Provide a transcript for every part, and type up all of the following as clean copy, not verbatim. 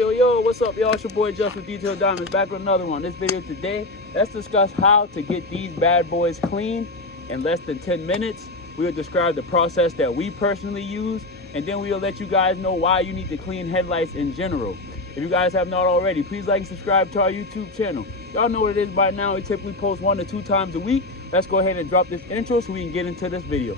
Yo, what's up, y'all? It's your boy Just with Detail Diamonds, back with another one. This video today, let's discuss how to get these bad boys clean in less than 10 minutes. We'll describe the process that we personally use, and then we'll let you guys know why you need to clean headlights in general. If you guys have not already, please like and subscribe to our YouTube channel. Y'all know what it is by now. We typically post 1 to 2 times a week. Let's go ahead and drop this intro so we can get into this video.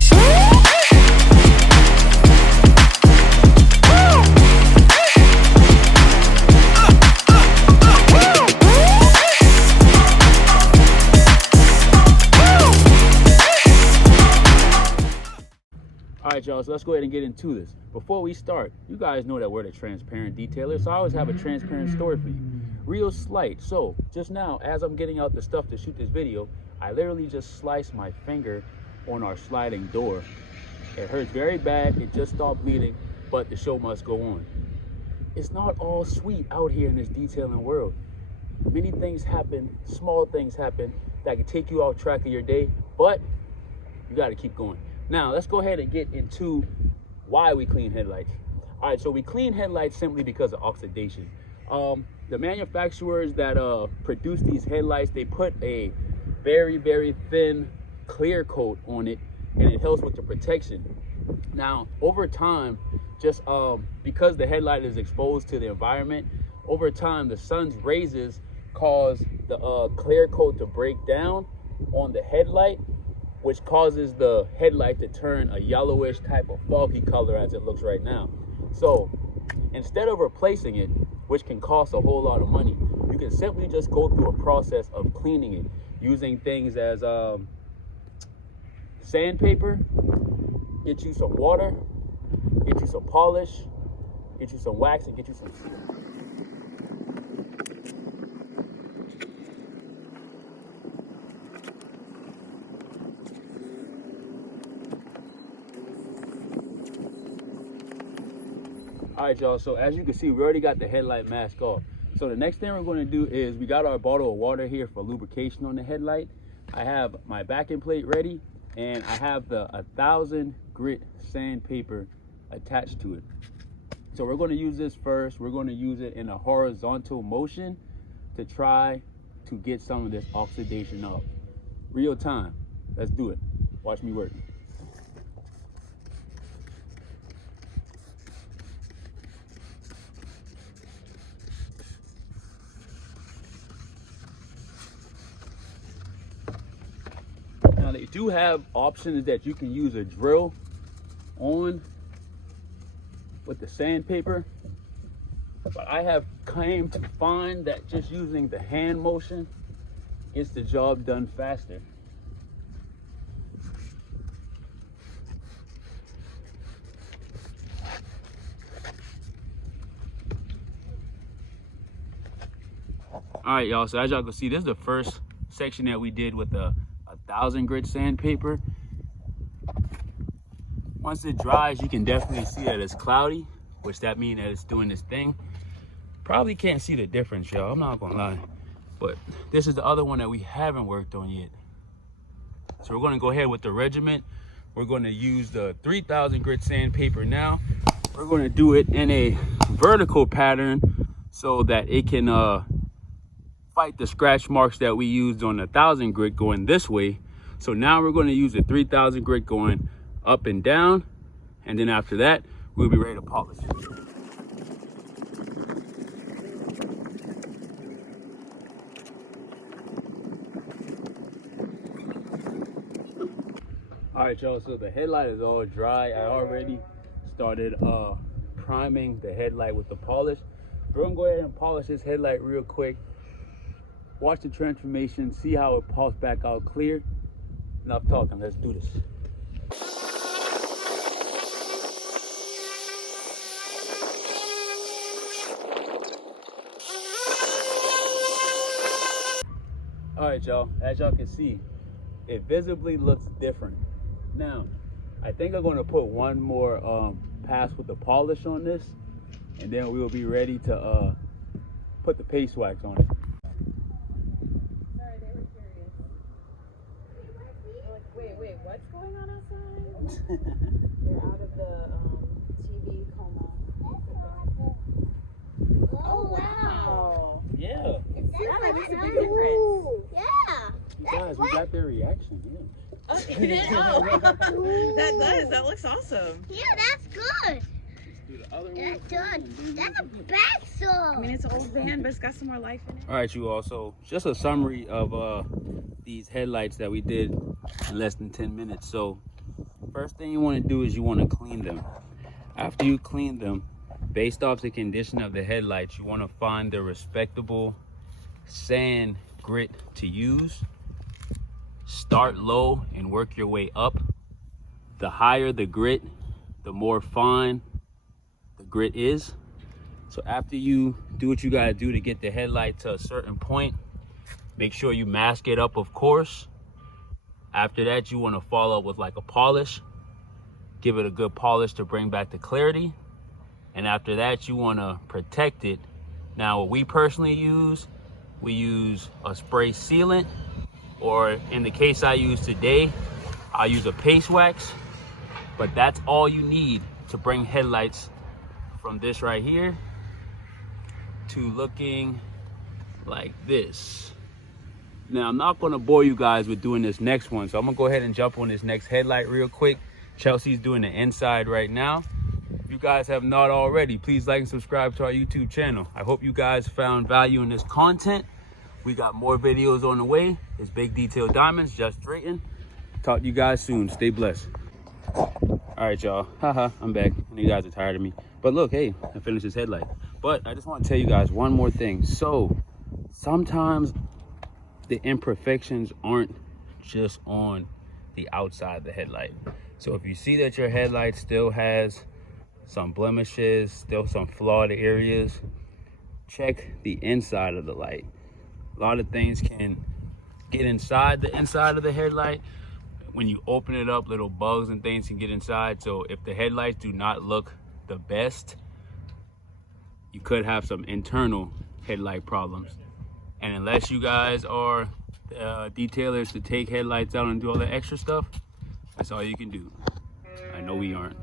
Alright, y'all, so let's go ahead and get into this. Before we start, you guys know that we're the transparent detailer, so I always have a transparent story for you. Real slight. So just now, as I'm getting out the stuff to shoot this video, I literally just sliced my finger on our sliding door. It hurts very bad. It just stopped bleeding, but the show must go on. It's not all sweet out here in this detailing world. Many things happen, small things happen that can take you off track of your day, but you got to keep going. Now, let's go ahead and get into why we clean headlights. All right, so we clean headlights simply because of oxidation. The manufacturers that produce these headlights, they put a very, very thin clear coat on it, and it helps with the protection. Now, over time, just because the headlight is exposed to the environment, over time, the sun's rays cause the clear coat to break down on the headlight, which causes the headlight to turn a yellowish type of foggy color as it looks right now. So instead of replacing it, which can cost a whole lot of money, you can simply just go through a process of cleaning it using things as sandpaper, get you some water, get you some polish, get you some wax, and get you some seal. All right, y'all, so as you can see, we already got the headlight mask off. So the next thing we're going to do is we got our bottle of water here for lubrication on the headlight. I have my backing plate ready, and I have the 1000 grit sandpaper attached to it. So we're going to use this first. We're going to use it in a horizontal motion to try to get some of this oxidation off. Real time. Let's do it. Watch me work. Now, they do have options that you can use a drill on with the sandpaper, but I have come to find that just using the hand motion gets the job done faster. All right, y'all, so as y'all can see, this is the first section that we did with the 1000 grit sandpaper. Once it dries, you can definitely see that it's cloudy, which that means that it's doing this thing. Probably can't see the difference, y'all, I'm not gonna lie, but this is the other one that we haven't worked on yet. So we're going to go ahead with the regiment. We're going to use the 3000 grit sandpaper now. We're going to do it in a vertical pattern so that it can fight the scratch marks that we used on the 1000 grit going this way. So now we're going to use the 3000 grit going up and down, and then after that we'll be ready to polish. All right, y'all, so the headlight is all dry. I already started priming the headlight with the polish. We're gonna go ahead and polish this headlight real quick. Watch the transformation, see how it pops back out clear. Enough talking, let's do this. All right, y'all, as y'all can see, it visibly looks different. Now, I think I'm gonna put one more pass with the polish on this, and then we will be ready to put the paste wax on it. Sorry, they were curious. They're like, wait, what's going on outside? They're out of the TV coma. Oh, there's a big difference. Yeah. You guys, we got their reaction. Yeah. Oh, you did? Oh. That looks awesome. Yeah, that's good. Do the other That's one. good. That's a bad song. I mean, it's an old van, but it's got some more life in it. All right, you all. So just a summary of these headlights that we did in less than 10 minutes. So first thing you want to do is you want to clean them. After you clean them, based off the condition of the headlights, you want to find the respectable sand grit to use. Start low and work your way up. The higher the grit, the more fine the grit is. So after you do what you gotta do to get the headlight to a certain point, make sure you mask it up, of course. After that, you wanna follow up with like a polish. Give it a good polish to bring back the clarity. And after that, you wanna protect it. Now, what we personally use, we use a spray sealant, or in the case I use today, I'll use a paste wax. But that's all you need to bring headlights from this right here to looking like this. Now, I'm not gonna bore you guys with doing this next one, so I'm gonna go ahead and jump on this next headlight real quick. Chelsea's doing the inside right now. If you guys have not already, please like and subscribe to our YouTube channel. I hope you guys found value in this content. We got more videos on the way. It's Big Detail Diamonds, just Drayton. Talk to you guys soon. Stay blessed. All right, y'all. Haha, I'm back. I know you guys are tired of me. But look, hey, I finished this headlight. But I just want to tell you guys one more thing. So sometimes the imperfections aren't just on the outside of the headlight. So if you see that your headlight still has some blemishes, still some flawed areas, check the inside of the light. A lot of things can get inside the inside of the headlight. When you open it up, little bugs and things can get inside. So if the headlights do not look the best, you could have some internal headlight problems. And unless you guys are detailers to take headlights out and do all that extra stuff, that's all you can do. I know we aren't.